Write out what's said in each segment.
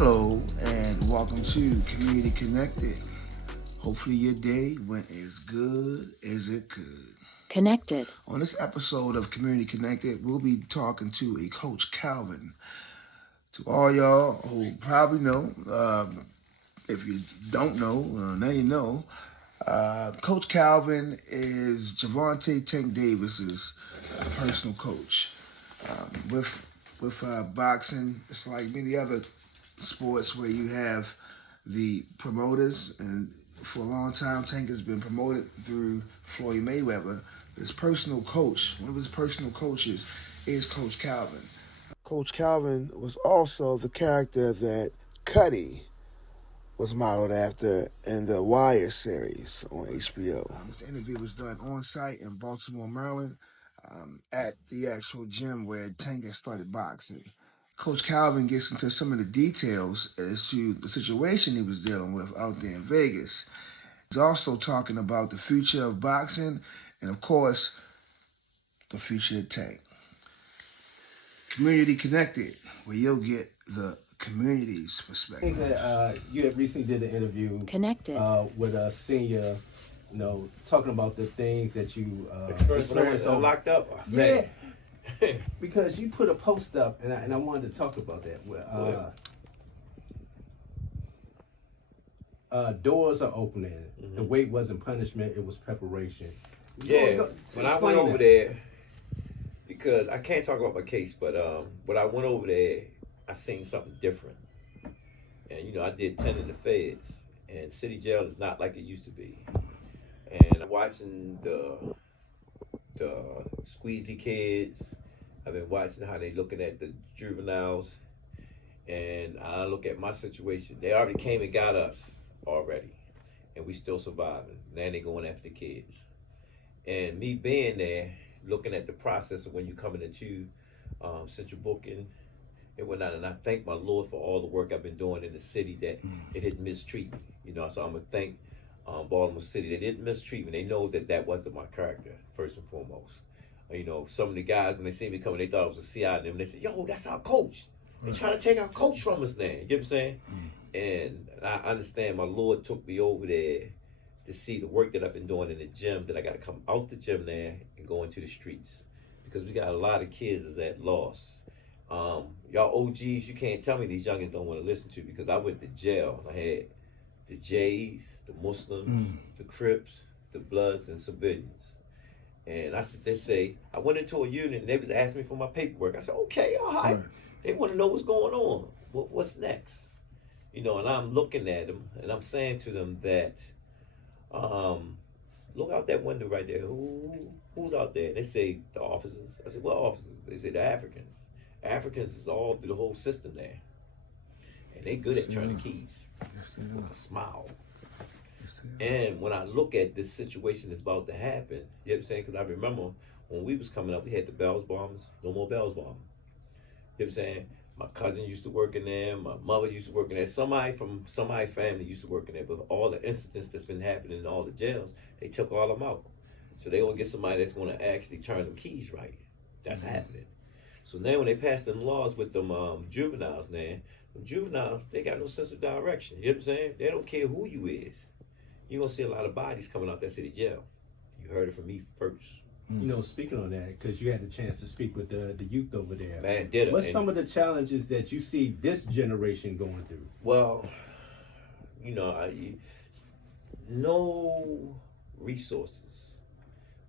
Hello and welcome to Community Connected. Hopefully your day went as good as it could. Connected. On this episode of Community Connected, we'll be talking to a Coach Calvin. To all y'all who probably know, if you don't know, now you know. Coach Calvin is Gervonta Tank Davis's personal coach. With boxing, it's like many other sports where you have the promoters, and for a long time Tank has been promoted through Floyd Mayweather. His personal coach, one of his personal coaches, is Coach Calvin. Coach Calvin was also the character that Cuddy was modeled after in the Wire series on HBO. This interview was done on site in Baltimore, Maryland, at the actual gym where Tank had started boxing. Coach Calvin gets into some of the details as to the situation he was dealing with out there in Vegas. He's also talking about the future of boxing and, of course, the future of Tank. Community Connected, where you'll get the community's perspective. You had recently did an interview Connected. with a senior, talking about the things that you experienced when I was locked up. Yeah, because you put a post up, and I wanted to talk about that. Doors are opening. Mm-hmm. The wait wasn't punishment; it was preparation. Yeah, when I went over there, because I can't talk about my case, but when I went over there, I seen something different. And I did 10 in the feds, and city jail is not like it used to be. And I'm watching the squeezy kids. I've been watching how they looking at the juveniles, and I look at my situation. They already came and got us already, and we still surviving. Now they going after the kids. And me being there, looking at the process of when you coming into central booking and whatnot, and I thank my Lord for all the work I've been doing in the city that it didn't mistreat me. So I'm gonna thank Baltimore City. They didn't mistreat me. They know that wasn't my character, first and foremost. Some of the guys, when they see me coming, they thought I was a CI, and they said, "Yo, that's our coach. They're trying to take our coach from us now." You get what I'm saying? And I understand my Lord took me over there to see the work that I've been doing in the gym, that I got to come out the gym there and go into the streets. Because we got a lot of kids that's at loss. Y'all OGs, you can't tell me these youngins don't want to listen to, because I went to jail. I had the Jays, the Muslims, the Crips, the Bloods, and civilians. And they say, I went into a unit and they was asking me for my paperwork. I said, okay, all right. They want to know what's going on. What's next? And I'm looking at them and I'm saying to them that, look out that window right there. Who's out there? They say the officers. I said, what officers? They say the Africans. Africans is all through the whole system there. And they good at turning keys with a smile. And when I look at this situation that's about to happen, you know what I'm saying? Because I remember when we was coming up, we had the Bells bombers. No more Bells bombing. You know what I'm saying? My cousin used to work in there. My mother used to work in there. Somebody from somebody's family used to work in there. But all the incidents that's been happening in all the jails, they took all of them out. So they gonna get somebody that's gonna actually turn them keys right. That's happening. So now when they pass them laws with them juveniles now, them juveniles, they got no sense of direction. You know what I'm saying? They don't care who you is. You're gonna see a lot of bodies coming out that city jail. You heard it from me first. Speaking on that, because you had the chance to speak with the youth over there. Man, did it. What's some of the challenges that you see this generation going through? Well, no resources,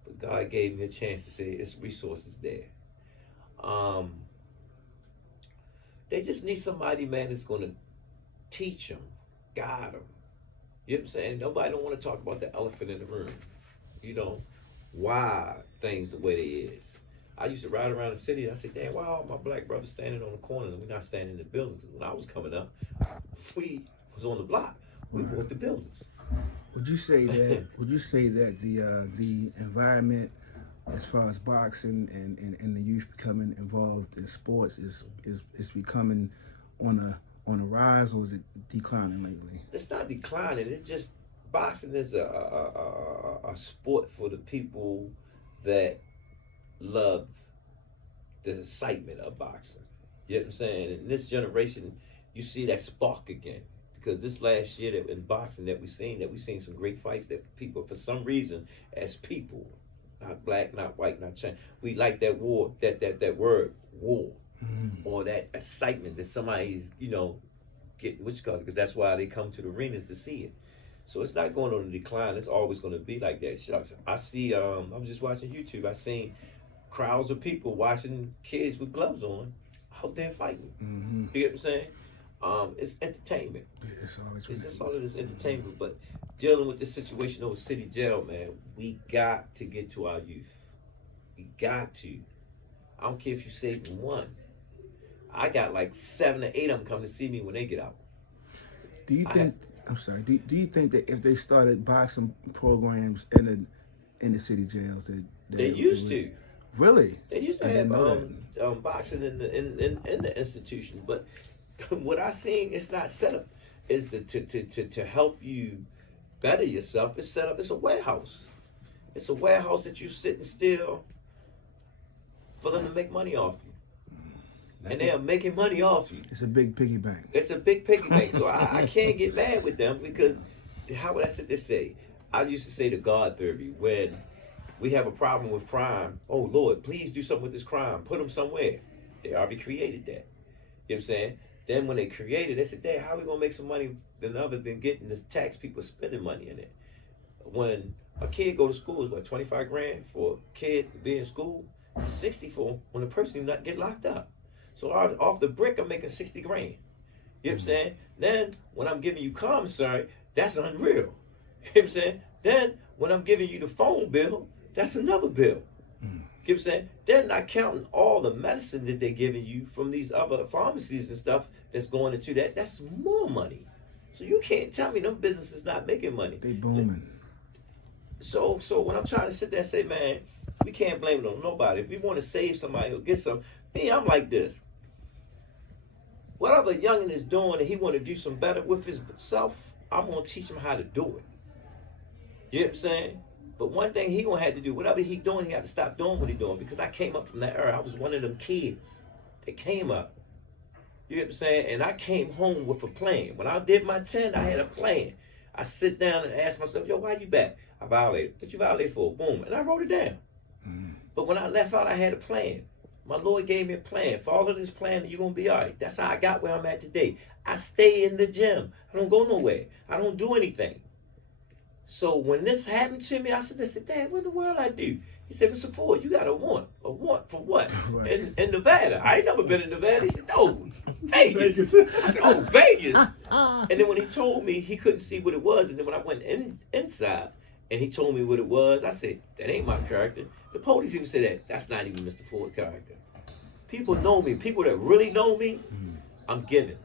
but God gave me a chance to say it's resources there. They just need somebody, man, that's gonna teach them, guide them. You know what I'm saying? Nobody don't want to talk about the elephant in the room. Why things the way they is. I used to ride around the city. I said, damn, why all my black brothers standing on the corners and we're not standing in the buildings? When I was coming up, we was on the block. We bought the buildings. Would you say that the environment, as far as boxing and the youth becoming involved in sports, is becoming on a rise, or is it declining lately? It's not declining. It's just boxing is a sport for the people that love the excitement of boxing. You know what I'm saying? In this generation, you see that spark again. Because this last year that in boxing that we've seen some great fights that people, for some reason, as people, not black, not white, not Chinese, we like that war, that word, war, or that excitement that somebody's, getting, what you call it, because that's why they come to the arenas to see it. So it's not going on a decline. It's always going to be like that. Shucks. I see, I was just watching YouTube. I seen crowds of people watching kids with gloves on out there fighting. You get what I'm saying? It's entertainment. Yeah, it's just all of this entertainment. But dealing with this situation over city jail, man, we got to get to our youth. We got to. I don't care if you save one. I got like 7 or 8 of them coming to see me when they get out. Do you think? I'm sorry. Do you think that if they started boxing programs in the city jails, that they used to? Really? They used to have boxing in the institution, but what I seen, it's not set up is to help you better yourself. It's set up. It's a warehouse. It's a warehouse that you sitting still for them to make money off you. And they are making money off you. It's a big piggy bank. It's a big piggy bank. So I can't get mad with them because how would I sit there say? I used to say the God theory when we have a problem with crime. Oh Lord, please do something with this crime. Put them somewhere. They already created that. You know what I'm saying? Then when they created, they said, "Dad, how are we gonna make some money other than getting the tax people spending money in it?" When a kid go to school is what, 25 grand for a kid to be in school, 60 for when a person not get locked up. So off the brick, I'm making 60 grand. You know what I'm saying? Then when I'm giving you commissary, that's unreal. You know what I'm saying? Then when I'm giving you the phone bill, that's another bill. You know what I'm saying? Then not counting all the medicine that they're giving you from these other pharmacies and stuff that's going into that. That's more money. So you can't tell me them businesses not making money. They booming. So when I'm trying to sit there and say, man, we can't blame it on nobody. If we want to save somebody or get some, me, I'm like this. Whatever youngin is doing and he want to do some better with himself, I'm going to teach him how to do it. You know what I'm saying? But one thing he going to have to do, whatever he doing, he got to stop doing what he doing because I came up from that era. I was one of them kids that came up. You know what I'm saying? And I came home with a plan. When I did my 10, I had a plan. I sit down and ask myself, yo, why you back? I violated. What you violated for? Boom. And I wrote it down. But when I left out, I had a plan. My Lord gave me a plan. Follow this plan and you're going to be all right. That's how I got where I'm at today. I stay in the gym. I don't go nowhere. I don't do anything. So when this happened to me, I said, Dad, what in the world I do? He said, Mr. Ford, you got a warrant. A warrant for what? Right. In Nevada. I ain't never been in Nevada. He said, no, Vegas. I said, oh, Vegas. And then when he told me, he couldn't see what it was. And then when I went inside and he told me what it was, I said, that ain't my character. The police even said that. That's not even Mr. Ford's character. People know me. People that really know me, I'm giving.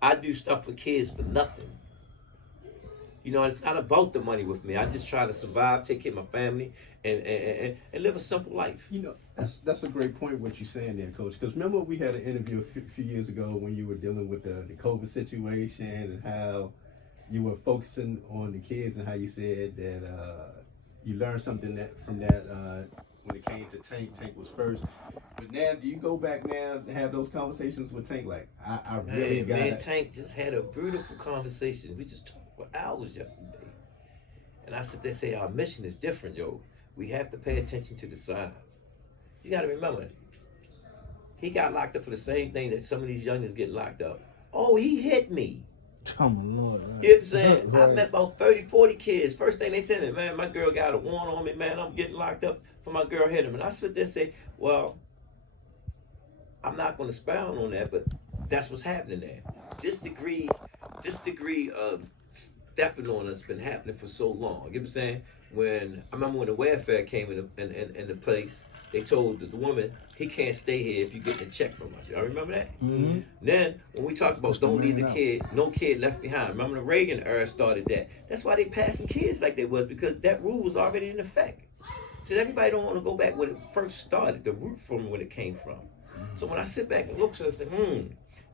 I do stuff for kids for nothing. You know, it's not about the money with me. I just try to survive, take care of my family, and live a simple life. You know, that's a great point what you're saying there, Coach. Because remember we had an interview a few years ago when you were dealing with the COVID situation and how you were focusing on the kids and how you said that you learned something from that when it came to Tank. Tank was first. But now, do you go back now and have those conversations with Tank? Like, I really got it. Tank just had a beautiful conversation. We just talked for hours yesterday. And I sit there and say, our mission is different, yo. We have to pay attention to the signs. You got to remember, he got locked up for the same thing that some of these youngins get locked up. Oh, he hit me. Oh, my Lord. Right. You know what I'm saying? I met about 30, 40 kids. First thing they said, man, my girl got a warrant on me, man. I'm getting locked up for my girl hit him. And I sit there and say, well, I'm not going to expound on that, but that's what's happening there. This degree of stepping on us been happening for so long. You know what I'm saying? I remember when the welfare came in the place, they told the woman, he can't stay here if you get the check from us. Y'all remember that? Mm-hmm. Then, when we talked about don't leave the kid, no kid left behind. Remember the Reagan era started that. That's why they passing kids like they was, because that rule was already in effect. So everybody don't want to go back when it first started, the root from when it came from. So when I sit back and look, so I say,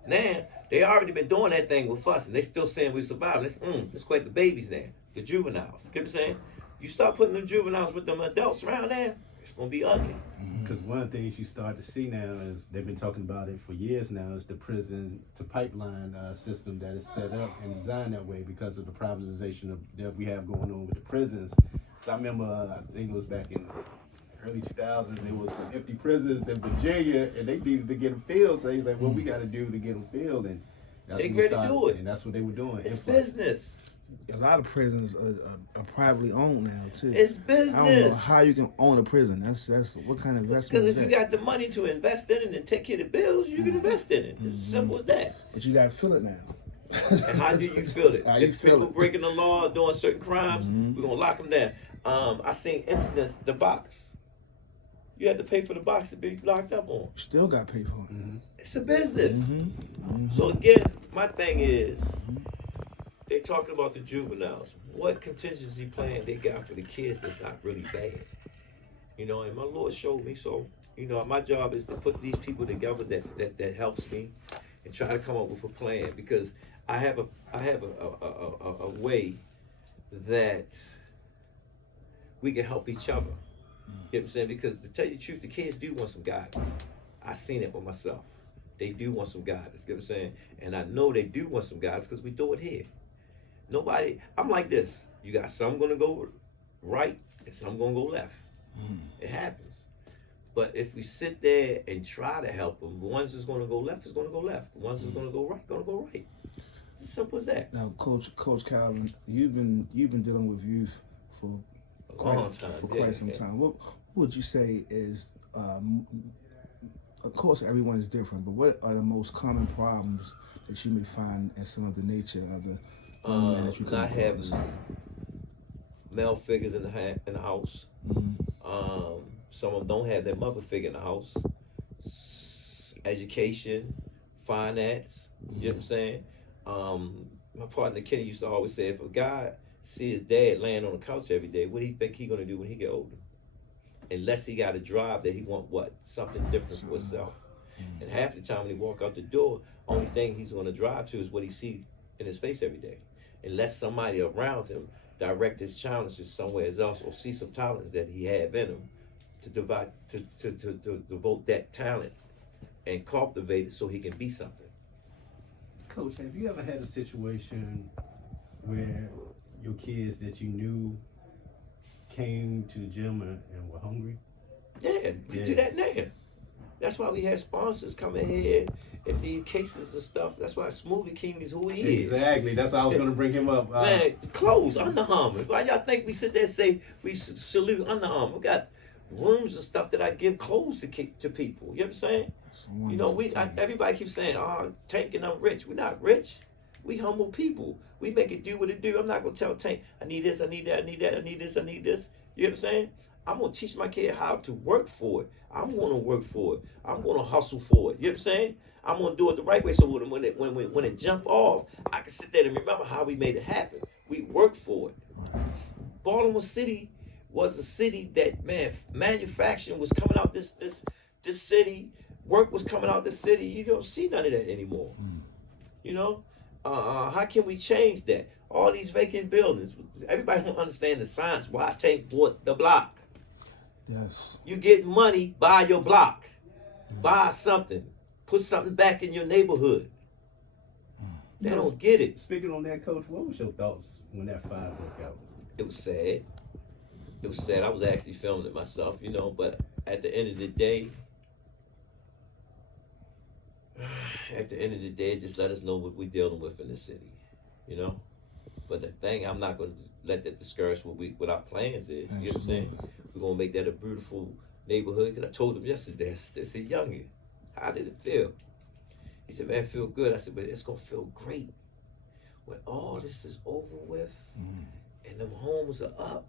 now, they already been doing that thing with us, and they still saying we survived. Let's quite the babies now, the juveniles. You know what I'm saying? You start putting them juveniles with them adults around there, it's gonna be ugly. Because one of the things you start to see now is they've been talking about it for years now is the prison to pipeline system that is set up and designed that way because of the privatization that we have going on with the prisons. So I remember, I think it was back in the early 2000s, there was some empty prisons in Virginia and they needed to get them filled. So he's like, what we got to do to get them filled? And that's They what we ready to started, do it. and that's what they were doing. It's Influx. business. A lot of prisons are privately owned now too. It's I don't know business. how you can own a prison. That's what kind of investment Because is if that? you got the money to invest in it and take care of the bills, you can invest in it. It's as simple as that. But you got to fill it now. And how do you feel it? How you If feel people it? breaking the law, doing certain crimes, we're gonna lock them down. I seen incidents, the box. You had to pay for the box to be locked up on. Still got to pay for it. It's a business. Mm-hmm. So again, my thing is, they talking about the juveniles. What contingency plan they got for the kids that's not really bad? You know, and my Lord showed me. So, you know, my job is to put these people together that helps me and try to come up with a plan, because I have a way that we can help each other. You know what I'm saying? Because to tell you the truth, the kids do want some guidance. I seen it for myself. They do want some guidance. You know what I'm saying? And I know they do want some guidance because we do it here. Nobody, I'm like this. You got some gonna go right and some gonna go left. It happens. But if we sit there and try to help them, the ones that's gonna go left is gonna go left. The ones that's gonna go right. It's as simple as that. Now, Coach Calvin, you've been dealing with youth for A long time. quite some time. What would you say is, of course, everyone is different, but what are the most common problems that you may find in some of the nature of the young men that you come Not having across? male figures in the house. Some of them don't have their mother figure in the house. Education, finance. You know what I'm saying? My partner Kenny used to always say, if a guy see his dad laying on the couch every day, what do you think he gonna do when he get older? Unless he got a drive that he want something different for himself. And half the time when he walk out the door, only thing he's gonna drive to is what he see in his face every day. Unless somebody around him direct his challenges somewhere else or see some talent that he have in him to devote that talent and cultivate it so he can be something. Coach, have you ever had a situation where your kids that you knew came to the gym and were hungry? Yeah, we do that now. That's why we had sponsors come in here and need cases and stuff. That's why Smoothie King is who he is. Exactly. That's why I was going to bring him up. Man, clothes, Under Armour. Why y'all think we sit there and say we salute Under Armour? We got rooms and stuff that I give clothes to people. You know what I'm saying? You know, everybody keeps saying, oh, Tank and I'm rich. We're not rich. We humble people. We make it do what it do. I'm not going to tell Tank, I need this, I need that, I need that, I need this, I need this. You know what I'm saying? I'm going to teach my kid how to work for it. I'm going to work for it. I'm going to hustle for it. You know what I'm saying? I'm going to do it the right way. So when it jump off, I can sit there and remember how we made it happen. We worked for it. Baltimore City was a city that, man, manufacturing was coming out this city. Work was coming out this city. You don't see none of that anymore. You know? How can we change that? All these vacant buildings. Everybody don't understand the science. Why Tank bought the block? Yes. You get money, buy your block. Buy something. Put something back in your neighborhood. They don't get it. Speaking on that, Coach, what was your thoughts when that fire broke out? It was sad. It was sad. I was actually filming it myself, you know, but at the end of the day, just let us know what we're dealing with in the city, you know? But the thing, I'm not going to let that discourage what our plans is. You know what I'm saying? We're going to make that a beautiful neighborhood. Because I told him yesterday, I said, Youngin, how did it feel? He said, man, it feel good. I said, but it's going to feel great when all this is over with and them homes are up.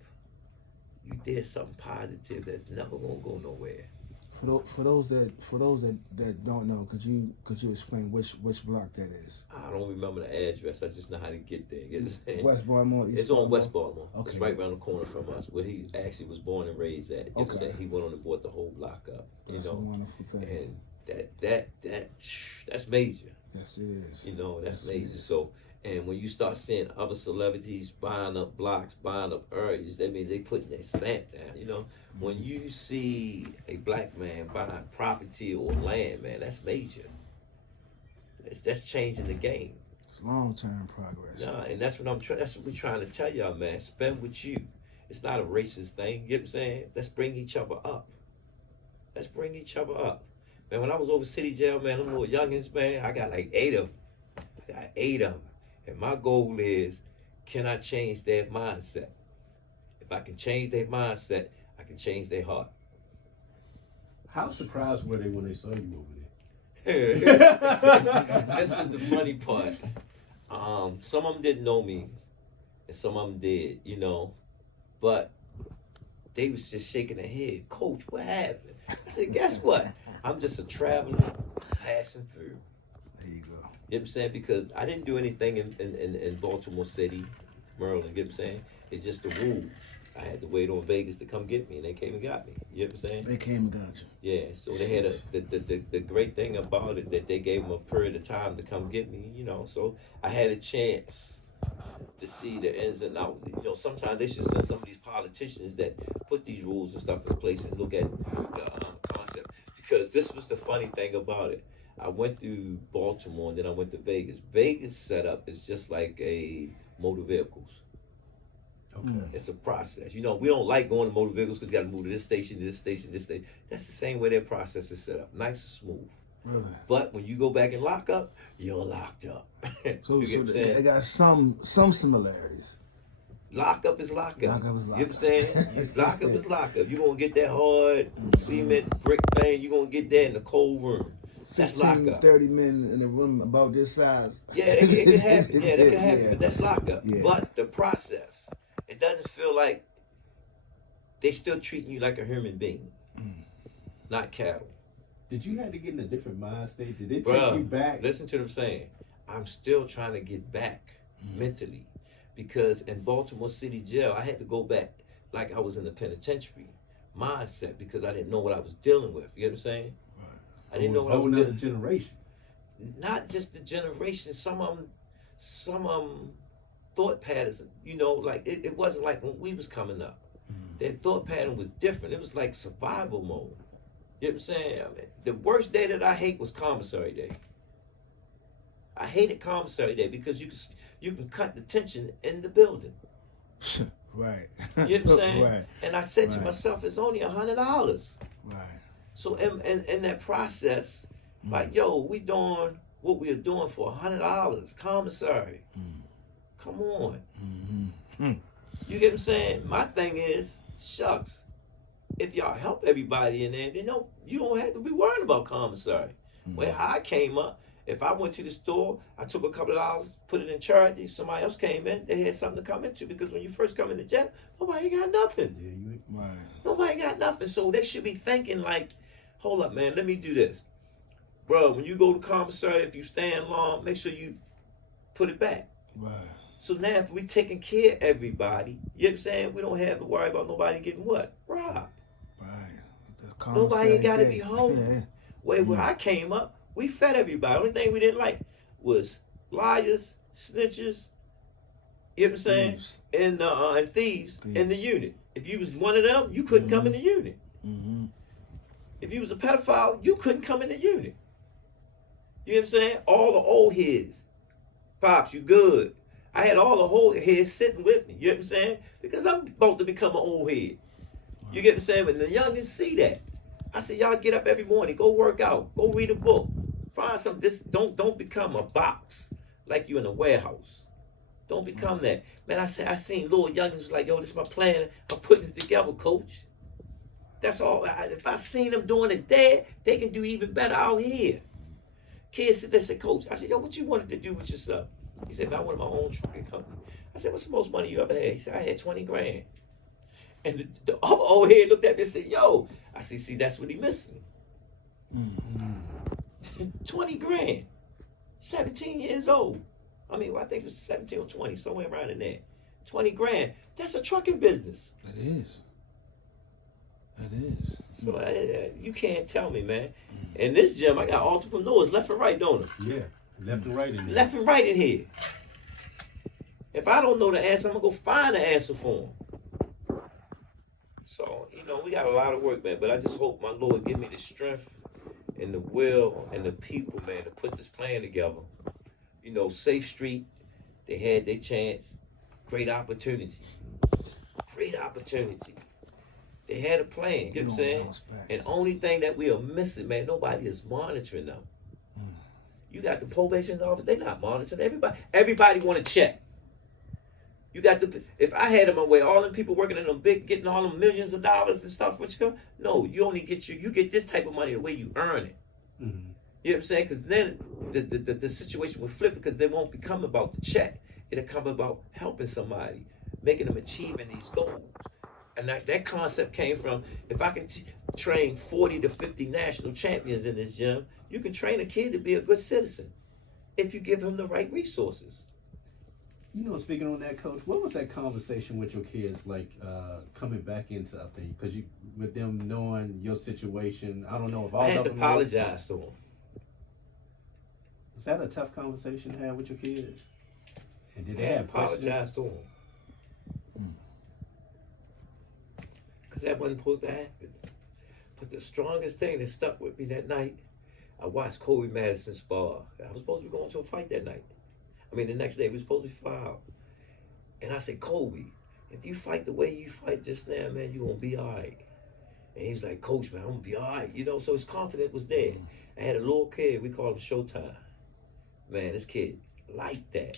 You did something positive that's never going to go nowhere. For those that don't know, could you explain which block that is? I don't remember the address. I just know how to get there. You know what I'm saying? West Baltimore. It's on West Baltimore. Okay. It's right around the corner from us, where he actually was born and raised at. You know what I'm saying? He went on and bought the whole block up. That's a wonderful thing. And that's major. Yes, it is. You know, that's Yes, it major. is. So And when you start seeing other celebrities buying up blocks, buying up areas, that means they putting their stamp down. You know, when you see a black man buying property or land, man, that's major. That's changing the game. It's long-term progress. Nah, and that's what that's what we're trying to tell y'all, man. Spend with you. It's not a racist thing. You know what I'm saying? Let's bring each other up. Let's bring each other up. Man, when I was over city jail, man, them little youngins, man, I got like 8 of them. I got 8 of them. And my goal is, can I change their mindset? If I can change their mindset, I can change their heart. How surprised were they when they saw you over This was the funny part. Some of them didn't know me, and some of them did, you know. But they was just shaking their head. Coach, what happened? I said, guess what? I'm just a traveler passing through. There you go. You know what I'm saying? Because I didn't do anything in Baltimore City, Maryland, you know what I'm saying? It's just the rules. I had to wait on Vegas to come get me, and they came and got me. You know what I'm saying? They came and got you. Yeah, so they had the great thing about it that they gave them a period of time to come get me, you know. So I had a chance to see the ins and outs. You know, sometimes they should send some of these politicians that put these rules and stuff in place and look at the concept. Because this was the funny thing about it. I went through Baltimore and then I went to Vegas. Vegas setup is just like a motor vehicles. there? Okay. It's a process. You know, we don't like going to motor vehicles because you got to move to this station, this station, this station. That's the same way their process is set up. Nice and smooth. Really? But when you go back and lock up, you're locked up. So, You get what I'm saying? they got some similarities. Lock up is lock up. Lock up is You know what I'm lock up. saying? Lock up is lock up. You're going to get that hard cement brick thing. You're going to get that in the cold room. That's 15, lock up. 30 men in a room about this size. Yeah, it can happen. Yeah, that can happen. Yeah. But that's lock up. Yeah. But the process, it doesn't feel like they still treating you like a human being, not cattle. Did you have to get in a different mind state? Did it Bruh, take you back? listen to what I'm saying. I'm still trying to get back mentally because in Baltimore City Jail, I had to go back like I was in the penitentiary mindset because I didn't know what I was dealing with. You know what I'm saying? I didn't know what I whole was nother dealing. generation. Not just the generation. Some of them thought patterns. You know, like it wasn't like when we was coming up. Their thought pattern was different. It was like survival mode. You know what I'm saying? I mean, the worst day that I hate was commissary day. I hated commissary day because you can cut the tension in the building. Right. You know what I'm saying? Right. And I said to Right. myself, it's only $100. Right. So in that process, like, yo, we doing what we are doing for $100, commissary. Come on. You get what I'm saying? My thing is, shucks, if y'all help everybody in there, then you don't have to be worrying about commissary. Where I came up, if I went to the store, I took a couple of dollars, put it in charity, somebody else came in, they had something to come into because when you first come in the jail, nobody got nothing. Yeah, you. Right. Nobody got nothing. So they should be thinking like, hold up, man, let me do this. Bro, when you go to commissary, if you stand long, make sure you put it back. Right. So now if we taking care of everybody, you know what I'm saying? We don't have to worry about nobody getting what? Robbed. Right. Nobody ain't got to be hungry. Yeah. Where I came up, we fed everybody. Only thing we didn't like was liars, snitchers, you know what I'm saying? Thieves. And thieves in the unit. If you was one of them, you couldn't come in the unit. If you was a pedophile, you couldn't come in the unit. You know what I'm saying? All the old heads. Pops, you good. I had all the old heads sitting with me. You know what I'm saying? Because I'm about to become an old head. You get what I'm saying? When the youngins see that, I said, y'all get up every morning, go work out, go read a book, find some. Don't become a box like you in a warehouse. Don't become that, man. I seen little youngins was like, yo, this is my plan. I'm putting it together, coach. That's all. If I seen them doing it there, they can do even better out here. Kids sit there and say, coach, I said, yo, what you wanted to do with yourself? He said, man, I wanted my own trucking company. I said, what's the most money you ever had? He said, I had 20 grand. And the other old head looked at me and said, yo, I said, see, that's what he missing. 20 grand. 17 years old. I mean, I think it was 17 or 20, somewhere around in there. 20 grand. That's a trucking business. It is. It is. So you can't tell me, man. In this gym, I got entrepreneurs left and right, don't I? Yeah, left and right in there. Left and right in here. If I don't know the answer, I'm gonna go find the answer for him. So, we got a lot of work, man. But I just hope my Lord give me the strength and the will and the people, man, to put this plan together. Safe Street, they had their chance. Great opportunity. Great opportunity. They had a plan, you know what I'm saying? And only thing that we are missing, man, nobody is monitoring them. You got the probation office, they not monitoring everybody want to check. You got if I had it my way, all them people working in them getting all them millions of dollars and stuff, no, you only get you get this type of money the way you earn it. Mm-hmm. You know what I'm saying? Because then the situation will flip, because they won't become about the check. It'll come about helping somebody, making them achieving these goals. And that concept came from, if I can train 40 to 50 national champions in this gym, you can train a kid to be a good citizen if you give him the right resources. Speaking on that, Coach, what was that conversation with your kids like coming back into up there? Because with them knowing your situation, I don't know if all I had of to them apologize to them. Was that a tough conversation to have with your kids? And did they I had have to apologize questions? to them. Because that wasn't supposed to happen. But the strongest thing that stuck with me that night, I watched Kobe Madison spar. I was supposed to be going to a fight that night. The next day we were supposed to fly out. And I said, Kobe, if you fight the way you fight just now, man, you're going to be all right. And he's like, Coach, man, I'm going to be all right. So his confidence was there. I had a little kid, we called him Showtime. Man, this kid liked that.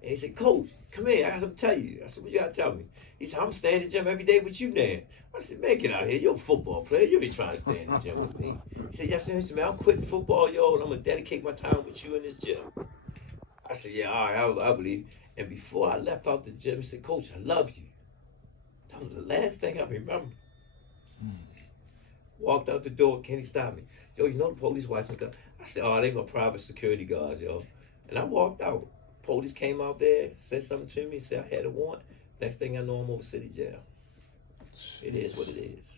And he said, Coach, come here, I got something to tell you. I said, what you got to tell me? He said, I'm staying in the gym every day with you now. I said, man, get out of here. You're a football player. You ain't trying to stay in the gym with me. He said, yes, sir. He said, man, I'm quitting football, and I'm going to dedicate my time with you in this gym. I said, yeah, all right, I believe. And before I left out the gym, he said, Coach, I love you. That was the last thing I remember. Walked out the door, Kenny stopped me. Yo, the police watching me. I said, oh, they my private security guards, yo. And I walked out. Police came out there, said something to me, said I had a warrant. Next thing I know, I'm over city jail. It is what it is.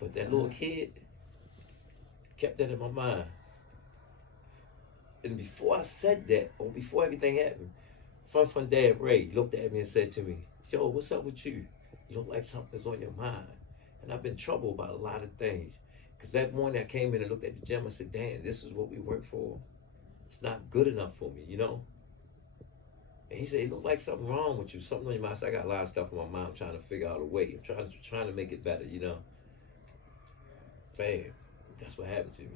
But that little kid kept that in my mind. And before I said that, or before everything happened, Fun Dad Ray looked at me and said to me, yo, what's up with you? You look like something's on your mind. And I've been troubled about a lot of things. Because that morning I came in and looked at the gym, I said, damn, this is what we work for. It's not good enough for me, And he said, it looked like something wrong with you, something on your mind. I said, I got a lot of stuff in my mind. I'm trying to figure out a way. I'm trying to make it better, Bam, that's what happened to me,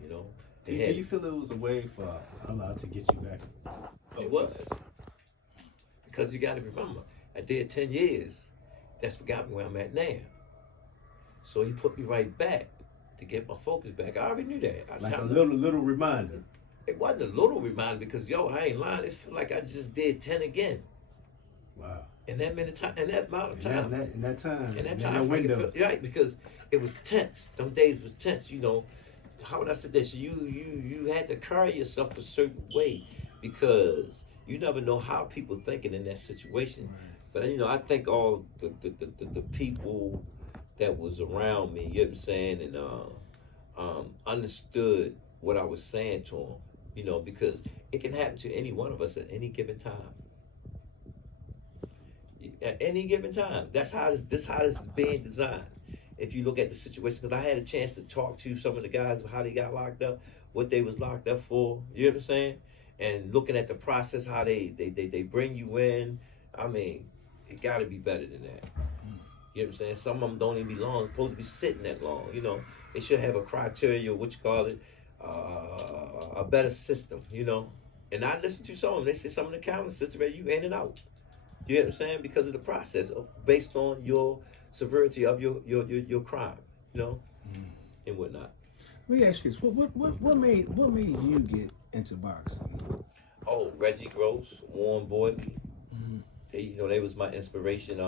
Do you feel it was a way for Allah to get you back? It was. Because you got to remember, I did 10 years. That's what got me where I'm at now. So he put me right back to get my focus back. I already knew that. Like a little reminder. It wasn't a little reminder because, I ain't lying. It felt like I just did 10 again. Wow. In that amount of time. In that time. In that time window. Right, because it was tense. Them days was tense, How would I say this? You had to carry yourself a certain way because you never know how people thinking in that situation. But I think all the people that was around me, you know what I'm saying, and understood what I was saying to them, because it can happen to any one of us at any given time. At any given time. That's how this is being designed. If you look at the situation, because I had a chance to talk to some of the guys of how they got locked up, what they was locked up for, you know what I'm saying? And looking at the process, how they bring you in, it got to be better than that. You know what I'm saying? Some of them don't even be long, supposed to be sitting that long, They should have a criteria, a better system, And I listened to some of them, they say some of the county system, you in and out. You know what I'm saying? Because of the process, based on your severity of your crime, and whatnot. Let me ask you this: what made you get into boxing? Oh, Reggie Gross, Warren Boyd. They was my inspiration.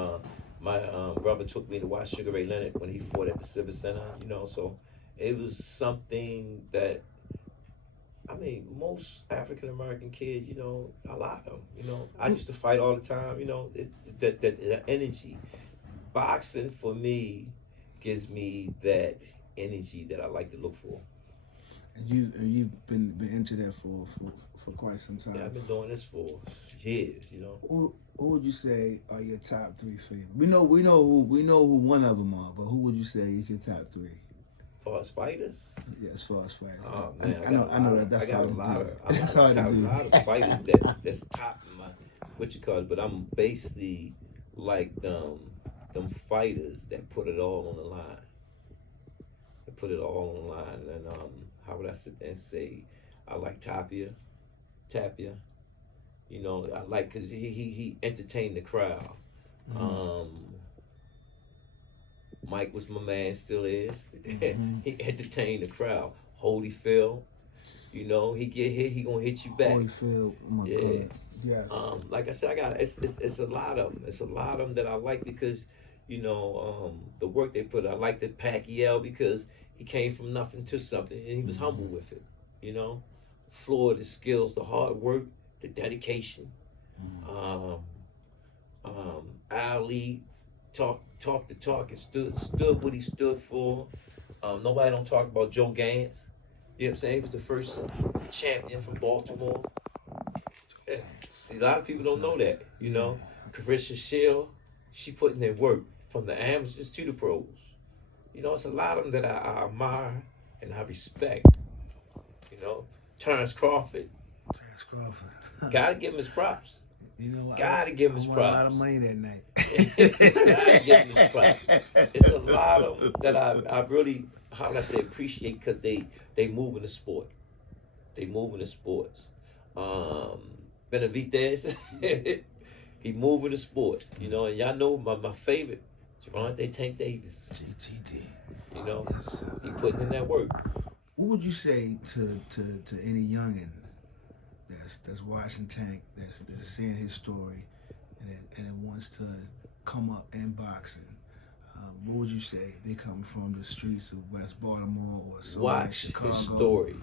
My brother took me to watch Sugar Ray Leonard when he fought at the Civic Center. So it was something that. Most African American kids, a lot of them, I used to fight all the time, that energy. Boxing for me gives me that energy that I like to look for. And you've been into that for quite some time. Yeah, I've been doing this for years, you know. Who would you say are your top three favorites? We know who one of them are, but who would you say is your top three? As far as fighters, Yeah, as far as fighters. oh man, I know that's I got hard a to lot do. of, That's hard to I got do. a lot of fighters that's top in my what you call it, but I'm basically like them fighters that put it all on the line. They put it all on the line, and how would I sit there and say, I like Tapia, you know, I like because he entertained the crowd. Mike was my man, still is. He entertained the crowd. Holyfield, you know, he get hit, he gonna hit you back. Holyfield, oh my Yeah. God. Yes. Like I said, I got it's a lot of them. It's a lot of them that I like because, you know, the work they put. I like the Pacquiao because he came from nothing to something and he was humble with it. You know, Floyd, the skills, the hard work, the dedication. Ali talked the talk and stood what he stood for. Nobody don't talk about Joe Gans. You know what I'm saying? He was the first champion from Baltimore. See, a lot of people don't know that. You know, Carissa Shield, she putting in work from the amateurs to the pros. You know, it's a lot of them that I admire and I respect. You know, Terrence Crawford. Gotta give him his props. You know, Gotta give him his I won a lot props. of money that night. Gotta give him his props. It's a lot of them that I really, how would I say, appreciate because they move in the sport. They move in the sports. Benavidez, he move in the sport. You know, and y'all know my favorite, Gervonta Tank Davis. JTD. You know, Yes, he putting in that work. what would you say to any youngin that's watching Tank, that's seeing his story, and it wants to come up in boxing? What would you say? They come from the streets of West Baltimore or somewhere in Watch Chicago. his story.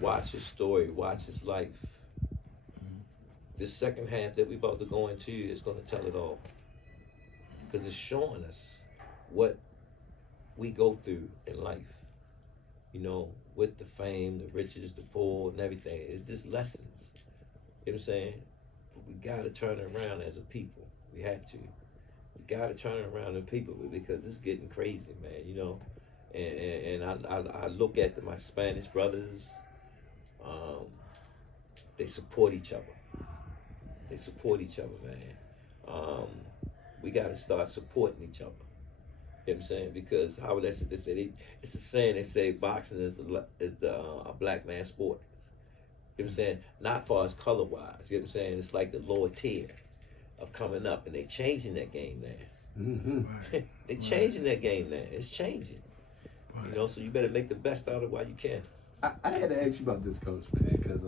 Watch his story. Watch his life. This second half that we about to go into is going to tell it all. Because it's showing us what we go through in life. You know, with the fame, the riches, the poor, and everything. It's just lessons. You know what I'm saying? But we got to turn it around as a people. We have to. We got to turn it around as people because it's getting crazy, man, you know. And I look at my Spanish brothers. They support each other. They support each other, man. We got to start supporting each other. You know what I'm saying? Because how would they say? It's a saying. They say boxing is a black man's sport. You know what I'm saying? Not far as color wise. You know what I'm saying? It's like the lower tier of coming up, and they changing that game now. Right. They changing that game now. It's changing. Right. You know, so you better make the best out of it while you can. I had to ask you about this, Coach, man, because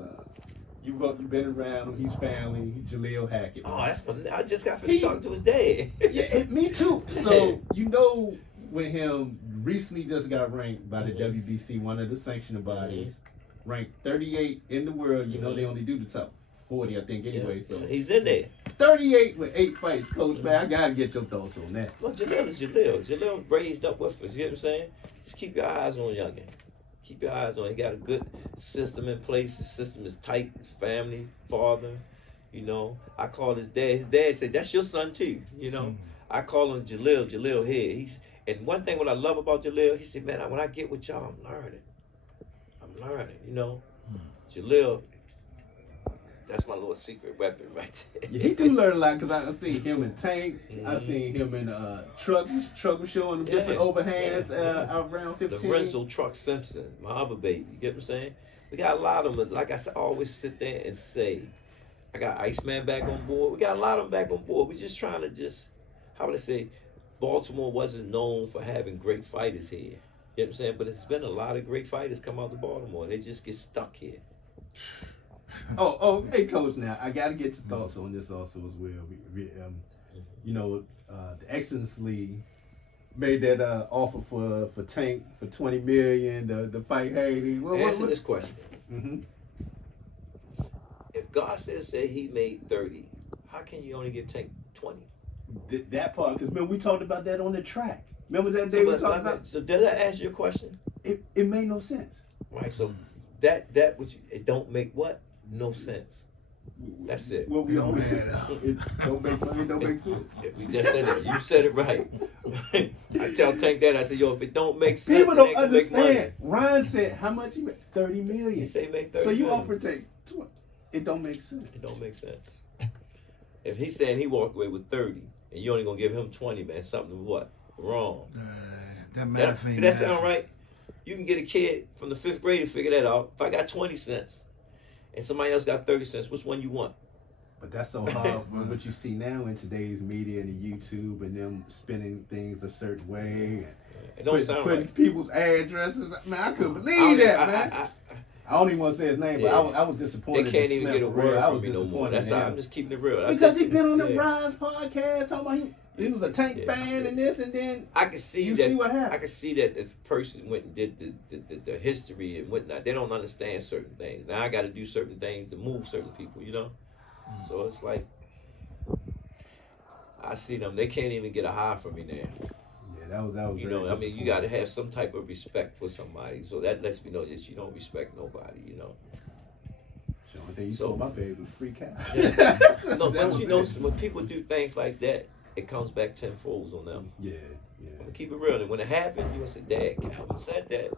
you've been around his family, Jaleel Hackett. Oh, that's I just got finished talking to his dad. Yeah, me too. So you know, with him, recently just got ranked by the WBC, one of the sanctioning bodies, ranked 38 in the world. You know, they only do the top 40, I think, anyway. So he's in there. 38 with 8 fights, Coach, man. I gotta get your thoughts on that. Well, Jaleel is Jaleel. Jaleel raised up with us. You know what I'm saying? Just keep your eyes on youngin. Keep your eyes on him. He got a good system in place. His system is tight. His family, father, you know. I call his dad. His dad said, "That's your son too." You know. I call him Jaleel. Jaleel here. And one thing what I love about Jaleel, he said, "Man, when I get with y'all, I'm learning. You know, Jaleel." That's my little secret weapon right there. Yeah, he do learn a lot because I seen him in Tank. I seen him in Truck was showing them different overhands out around 15. Lorenzo Truck Simpson, my other baby. You get what I'm saying? We got a lot of them. Like I said, I always sit there and say, I got Iceman back on board. We got a lot of them back on board. We're just trying to how would I say, Baltimore wasn't known for having great fighters here. You know what I'm saying? But there's been a lot of great fighters come out of Baltimore. They just get stuck here. Hey, Coach. Now I got to get your thoughts on this also as well. You know, the Excellence League made that offer for Tank for $20 million. The fight Haley. Answer this question. Mm-hmm. If Garcia said he made 30, how can you only give Tank 20? That part, because remember we talked about that on the track. Remember that day we talked about. So does that answer your question? It made no sense. Right. So that which it don't make what no sense. That's it. What we Don't always say, add up. it don't make money, don't make sense. We just said it. You said it right. I tell Tank that. I said, yo, if it don't make sense, People it don't ain't gonna make money. understand. Ryan said, how much you make? 30 million. You say make 30 So you million. offer to take 20. It don't make sense. It don't make sense. If he's saying he walked away with 30 and you only gonna give him 20, man, something what? Wrong. That math That, ain't that sound math. right? You can get a kid from the 5th grade to figure that out. If I got 20 cents and somebody else got 30 cents, which one you want? But that's so hard with what you see now in today's media and the YouTube and them spinning things a certain way. It don't sound putting right. people's addresses. Man, I couldn't I believe don't that, even- man. I don't even want to say his name, but Yeah. I was disappointed. They can't in even Smith, get a for real. word I was from me no more. disappointed That's in how him. I'm just keeping it real. Because he he been on the Rise podcast talking about he was a Tank Yeah. fan and this and then I can see you that. see what happened. I can see that the person went and did the history and whatnot. They don't understand certain things. Now I got to do certain things to move certain people, you know. So it's like I see them. They can't even get a high from me now. Yeah, that was You very know, I mean, you got to disappointing. have some type of respect for somebody. So that lets me know that you don't respect nobody. You know. So I think you So- saw my baby with free cash. Yeah. No, That but was you know, it. when people do things like that, it comes back tenfold on them. Yeah. Keep it real. And when it happened, you gonna say, "Dad, Calvin said that."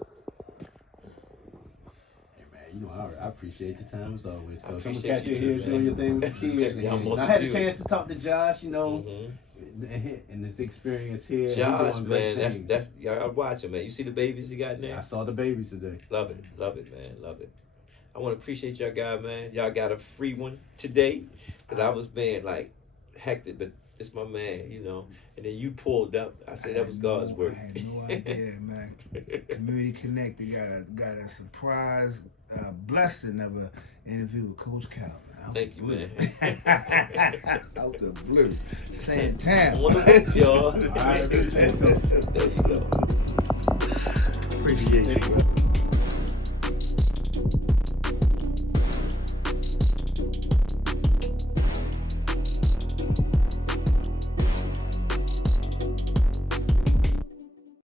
Hey man, you know I appreciate your time as always. I Coach. I'm gonna appreciate catch you you here too, doing man. your thing with the kids. Yeah, I'm and gonna I had a do chance to talk to Josh, you know, Mhm. and this experience here. He Josh, doing great man, things. that's y'all watch him, man. You see the babies he got I now? saw the babies today. Love it, man, love it. I want to appreciate y'all guys, man. Y'all got a free one today, because I was being like hectic, but this my man, you know. And then you pulled up. I said that was God's work. I had no idea, man. Community Connected got a surprise blessing of an interview with Coach Calvin. Thank you, man. Out the blue. Same I time. want to book y'all. All right, appreciate it, Coach. There you go. Appreciate you.